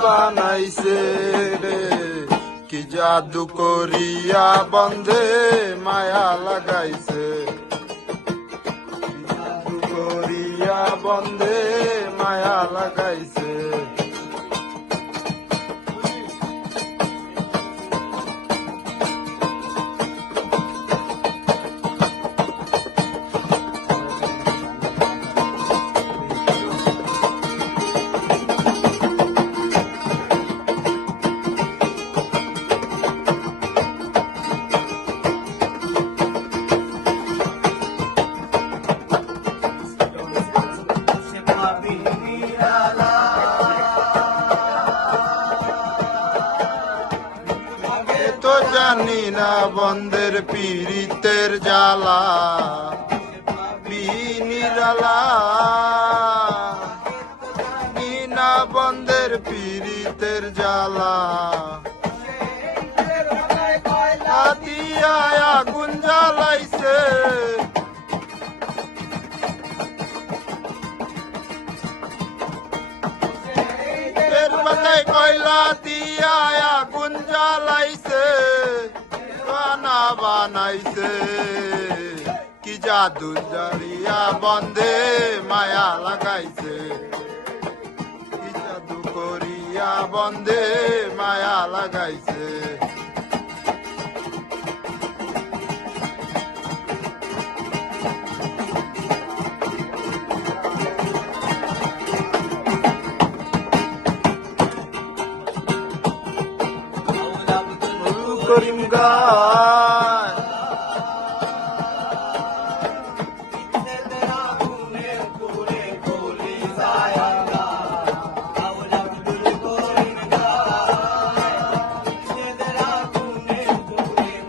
বানাইছে রে, কি জাদু করিয়া বন্ধে মায়া লাগাইছে, কি জাদু করিয়া বন্ধে মায়া লাগাইছে। তো জানি না বন্ধের পীড়িতের জ্বালা, বিনিরালা না বন্ধের পীড়িতের জ্বালা, দিয়া আগুন জ্বালাইছে, কয়লা দিয়া আগুন জ্বালাইছে, বানা বানাইছে, কি জাদু জারিয়া বন্ধে মায়া লাগাইছে, কি জাদু করিয়া বন্ধে মায়া লাগাইছে। করিম গায়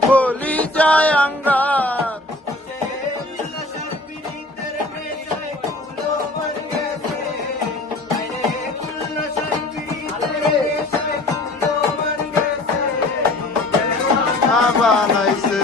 বলি যায় আঙ্গার, বানাইছে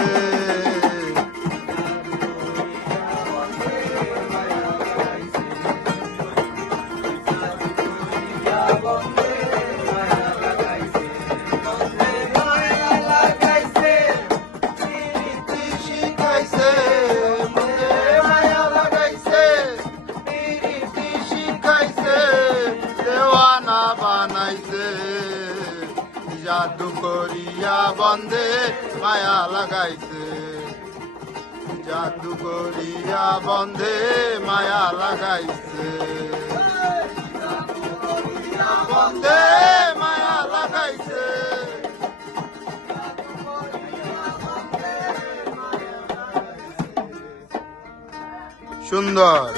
শিখাইছে, মায়া লাগাইছে, শিখাইছে, দেওয়ানা বানাইছে, জাদু করিয়া বন্ধে মায়া লাগাইছে, জাদু করিয়া বন্ধে মায়া লাগাইছে, বন্ধে মায়া লাগাইছে। সুন্দর।